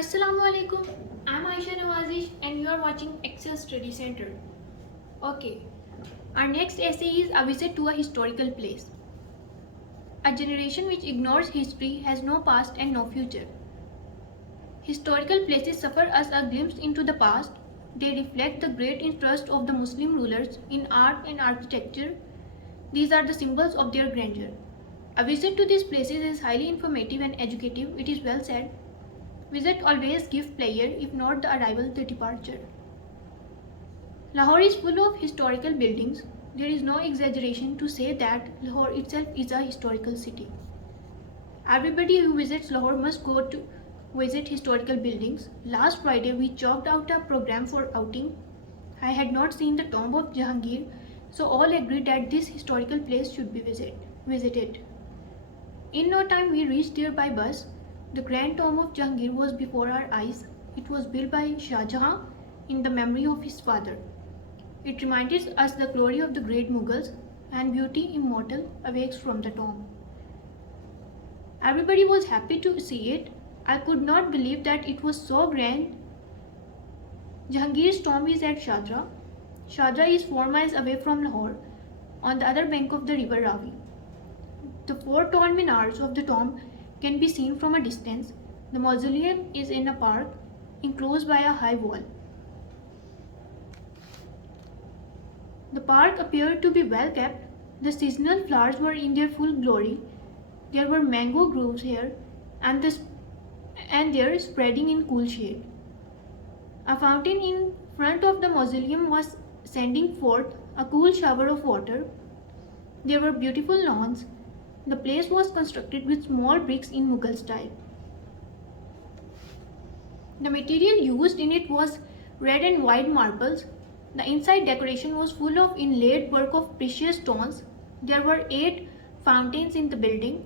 Assalamu alaikum. I'm Ayesha Nawazish and you are watching Excel Study Center. Okay, our next essay is a visit to a historical place. A generation which ignores history has no past and no future. Historical places suffer us a glimpse into the past. They reflect the great interest of the Muslim rulers in art and architecture. These are the symbols of their grandeur. A visit to these places is highly informative and educative. It is well said. Visit always give pleasure, if not the arrival, the departure. Lahore is full of historical buildings. There is no exaggeration to say that Lahore itself is a historical city. Everybody who visits Lahore must go to visit historical buildings. Last Friday we chalked out a program for outing. I had not seen the tomb of Jahangir, so all agreed that this historical place should be visited. In no time we reached there by bus. The grand tomb of Jahangir was before our eyes. It was built by Shah Jahan in the memory of his father. It reminded us the glory of the great Mughals, and beauty immortal awakes from the tomb. Everybody was happy to see it. I could not believe that it was so grand. Jahangir's tomb is at Shadra. Shadra is 4 miles away from Lahore, on the other bank of the river Ravi. The 4 tall minars of the tomb can be seen from a distance. The mausoleum is in a park enclosed by a high wall. The park appeared to be well kept. The seasonal flowers were in their full glory. There were mango groves here and there spreading in cool shade. A fountain in front of the mausoleum was sending forth a cool shower of water. There were beautiful lawns. The place was constructed with small bricks in Mughal style. The material used in it was red and white marbles. The inside decoration was full of inlaid work of precious stones. There were 8 fountains in the building.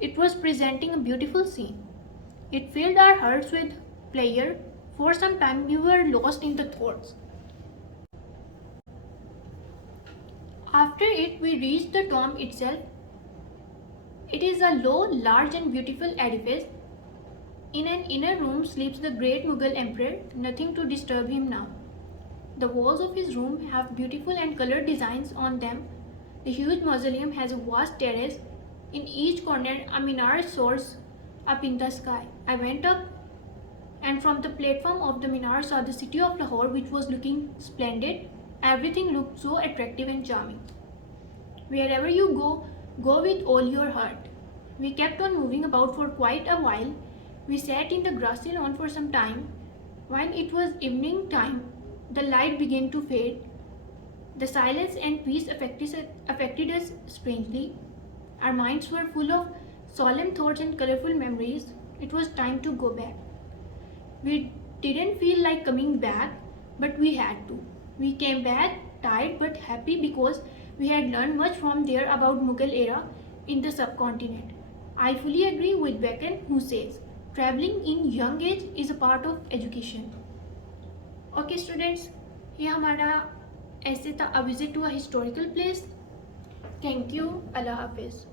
It was presenting a beautiful scene. It filled our hearts with pleasure. For some time we were lost in the thoughts. After it, we reached the tomb itself. It is a low, large and beautiful edifice. In an inner room sleeps the great Mughal emperor, nothing to disturb him now. The walls of his room have beautiful and colored designs on them. The huge mausoleum has a vast terrace. In each corner, a minar soars up in the sky. I went up and from the platform of the minar saw the city of Lahore, which was looking splendid. Everything looked so attractive and charming. Wherever you go with all your heart. We kept on moving about for quite a while. We sat in the grassy lawn for some time. When it was evening time, the light began to fade. The silence and peace affected us strangely. Our minds were full of solemn thoughts and colorful memories. It was time to go back. We didn't feel like coming back, but we had to. We came back tired but happy because we had learned much from there about Mughal era in the subcontinent. I fully agree with Beckon who says, traveling in young age is a part of education. Okay students, ये हमारा ऐसे था a visit to a historical place. Thank you. Allah Hafiz.